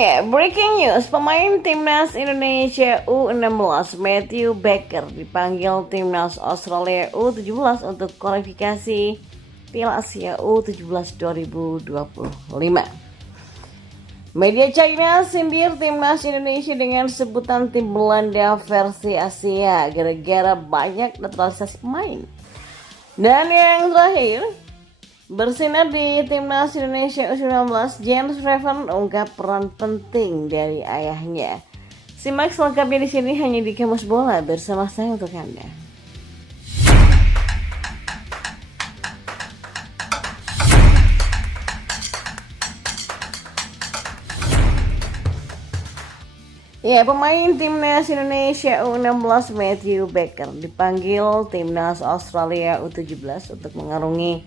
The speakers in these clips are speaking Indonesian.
Breaking news, pemain timnas Indonesia U16 Matthew Baker dipanggil timnas Australia U17 untuk kualifikasi Piala Asia U17 2025. Media China sindir timnas Indonesia dengan sebutan tim Belanda versi Asia gara-gara banyak naturalisasi pemain. Dan yang terakhir, bersinar di timnas Indonesia U19, James Raven ungkap peran penting dari ayahnya. Simak selengkapnya di sini hanya di Kamus Bola bersama saya untuk Anda. Pemain timnas Indonesia U16 Matthew Baker dipanggil timnas Australia U17 untuk mengarungi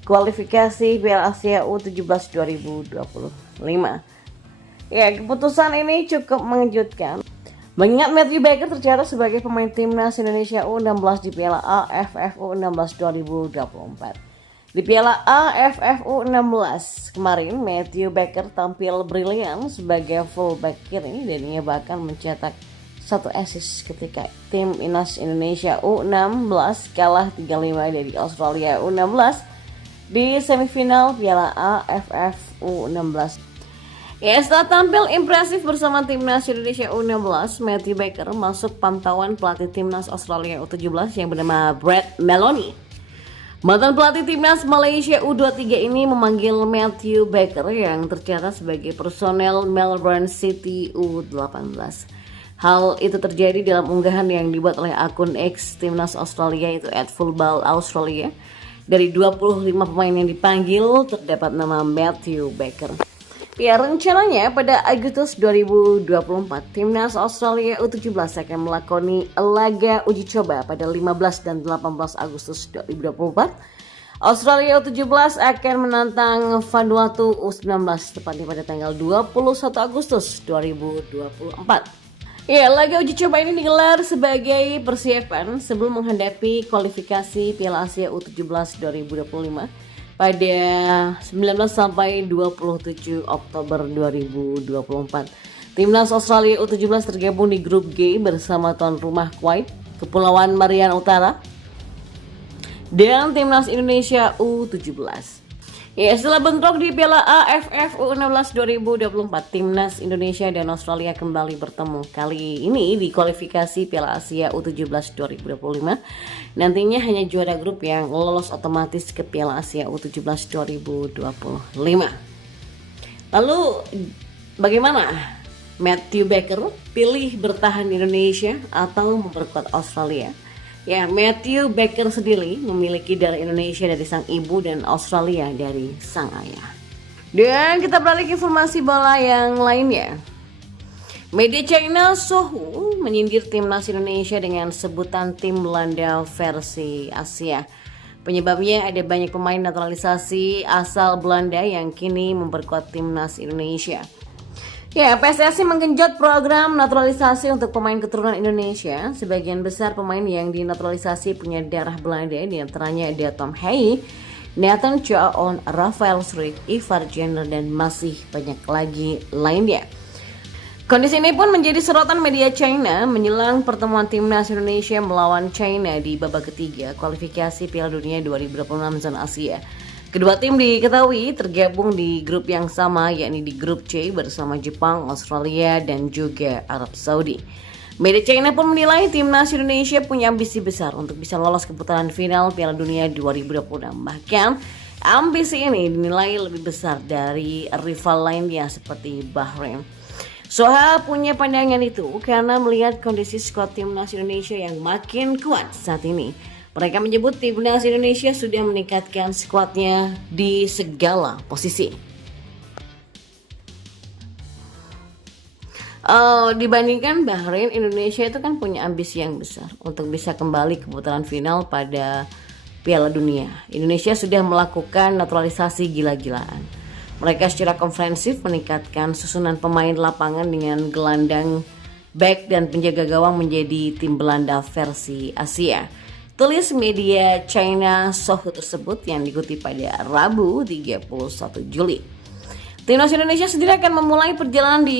kualifikasi Piala Asia U17 2025. Keputusan ini cukup mengejutkan, mengingat Matthew Baker tercatat sebagai pemain timnas Indonesia U16 di Piala AFF U16 2024. Di Piala AFF U16 kemarin, Matthew Baker tampil brilian sebagai fullback kiri dan ia bahkan mencetak 1 assist ketika tim timnas Indonesia U16 kalah 3-5 dari Australia U16 di semifinal Piala AFF U16. Setelah tampil impresif bersama timnas Indonesia U16, Matthew Baker masuk pantauan pelatih timnas Australia U17 yang bernama Brad Maloney. Mantan pelatih timnas Malaysia U23 ini memanggil Matthew Baker yang tercatat sebagai personel Melbourne City U18. Hal itu terjadi dalam unggahan yang dibuat oleh akun X timnas Australia yaitu @footballaustralia. Dari 25 pemain yang dipanggil, terdapat nama Matthew Baker. Rencananya pada Agustus 2024, timnas Australia U17 akan melakoni laga uji coba pada 15 dan 18 Agustus 2024. Australia U17 akan menantang Vanuatu U19 tepatnya pada tanggal 21 Agustus 2024. Laga uji coba ini digelar sebagai persiapan sebelum menghadapi kualifikasi Piala Asia U17 2025 pada 19 sampai 27 Oktober 2024. Timnas Australia U17 tergabung di grup G bersama tuan rumah Kuwait, Kepulauan Mariana Utara, dan timnas Indonesia U17. Setelah bentrok di Piala AFF U16 2024, timnas Indonesia dan Australia kembali bertemu. Kali ini di kualifikasi Piala Asia U17 2025. Nantinya hanya juara grup yang lolos otomatis ke Piala Asia U17 2025. Lalu bagaimana Matthew Baker pilih bertahan di Indonesia atau memperkuat Australia? Matthew Baker sendiri memiliki darah Indonesia dari sang ibu dan Australia dari sang ayah. Dan kita beralih ke informasi bola yang lainnya. Media China Sohu menyindir timnas Indonesia dengan sebutan tim Belanda versi Asia. Penyebabnya ada banyak pemain naturalisasi asal Belanda yang kini memperkuat timnas Indonesia. PSSI menggenjot program naturalisasi untuk pemain keturunan Indonesia. Sebagian besar pemain yang dinaturalisasi punya darah Belanda, di antaranya ada Tom Hey, Nathan Chow, Rafael Struijk, Ivar Jenner, dan masih banyak lagi lainnya. Kondisi ini pun menjadi sorotan media China menjelang pertemuan timnas Indonesia melawan China di babak ketiga kualifikasi Piala Dunia 2026 zona Asia. Kedua tim diketahui tergabung di grup yang sama, yakni di grup C bersama Jepang, Australia, dan juga Arab Saudi. Media China pun menilai timnas Indonesia punya ambisi besar untuk bisa lolos ke putaran final Piala Dunia 2026. Bahkan ambisi ini dinilai lebih besar dari rival lainnya seperti Bahrain. Soha punya pandangan itu karena melihat kondisi skuad timnas Indonesia yang makin kuat saat ini. Mereka menyebut timnas Indonesia sudah meningkatkan skuadnya di segala posisi. Dibandingkan Bahrain, Indonesia itu kan punya ambisi yang besar untuk bisa kembali ke putaran final pada Piala Dunia. Indonesia sudah melakukan naturalisasi gila-gilaan. Mereka secara komprehensif meningkatkan susunan pemain lapangan dengan gelandang, back, dan penjaga gawang menjadi tim Belanda versi Asia. Tulis media China Sohu tersebut yang dikutip pada Rabu 31 Juli. Timnas Indonesia sendiri akan memulai perjalanan di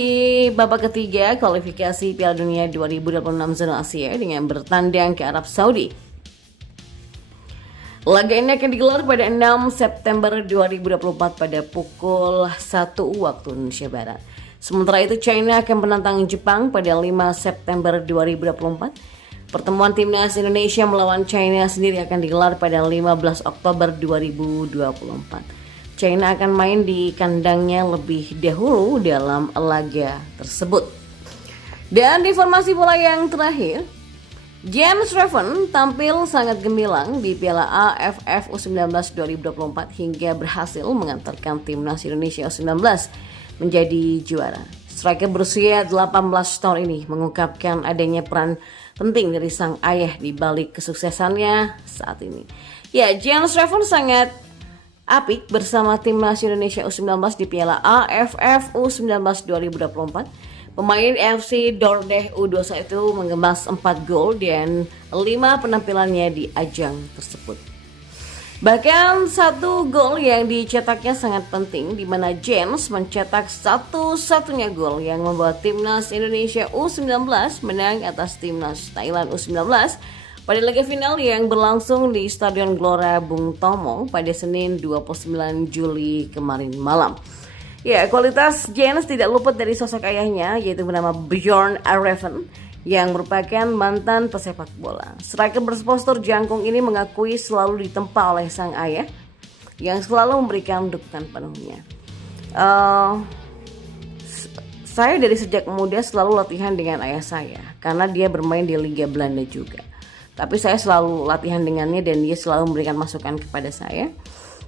babak ketiga kualifikasi Piala Dunia 2026 zona Asia dengan bertandang ke Arab Saudi. Laga ini akan digelar pada 6 September 2024 pada pukul 1 waktu Indonesia Barat. Sementara itu China akan menantang Jepang pada 5 September 2024. Pertemuan Timnas Indonesia melawan China sendiri akan digelar pada 15 Oktober 2024. China akan main di kandangnya lebih dahulu dalam laga tersebut. Dan informasi bola yang terakhir, James Raven tampil sangat gemilang di Piala AFF U19 2024 hingga berhasil mengantarkan Timnas Indonesia U19 menjadi juara. Striker berusia 18 tahun ini mengungkapkan adanya peran penting dari sang ayah di balik kesuksesannya saat ini. Ya, James Raven sangat apik bersama Timnas Indonesia U19 di Piala AFF U19 2024. Pemain FC Dordrecht U21 itu mengemas 4 gol dan 5 penampilannya di ajang tersebut. Bahkan 1 gol yang dicetaknya sangat penting, di mana James mencetak satu-satunya gol yang membawa Timnas Indonesia U19 menang atas Timnas Thailand U19 pada laga final yang berlangsung di Stadion Gelora Bung Tomo pada Senin 29 Juli kemarin malam. Ya, kualitas James tidak luput dari sosok ayahnya, yaitu bernama Bjorn Raven yang merupakan mantan pesepak bola. Striker berpostur jangkung ini mengakui selalu ditempa oleh sang ayah yang selalu memberikan dukungan penuhnya. Saya dari sejak muda selalu latihan dengan ayah saya karena dia bermain di Liga Belanda juga. Tapi saya selalu latihan dengannya dan dia selalu memberikan masukan kepada saya.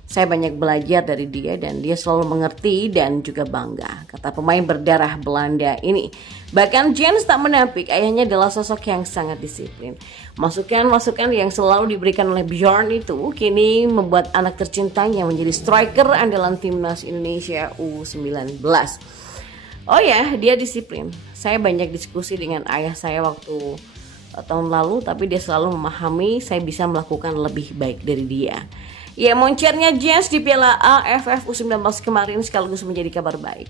Saya banyak belajar dari dia dan dia selalu mengerti dan juga bangga, kata pemain berdarah Belanda ini. Bahkan James tak menampik ayahnya adalah sosok yang sangat disiplin. Masukan-masukan yang selalu diberikan oleh Bjorn itu kini membuat anak tercintanya menjadi striker andalan Timnas Indonesia U19. Oh ya, dia disiplin. Saya banyak diskusi dengan ayah saya waktu tahun lalu, tapi dia selalu memahami saya bisa melakukan lebih baik dari dia. Ya, moncernya James di Piala AFF U19 kemarin sekaligus menjadi kabar baik.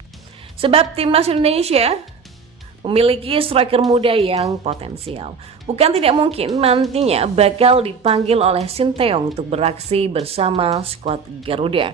Sebab Timnas Indonesia memiliki striker muda yang potensial. Bukan tidak mungkin nantinya bakal dipanggil oleh Sinteyong untuk beraksi bersama skuad Garuda.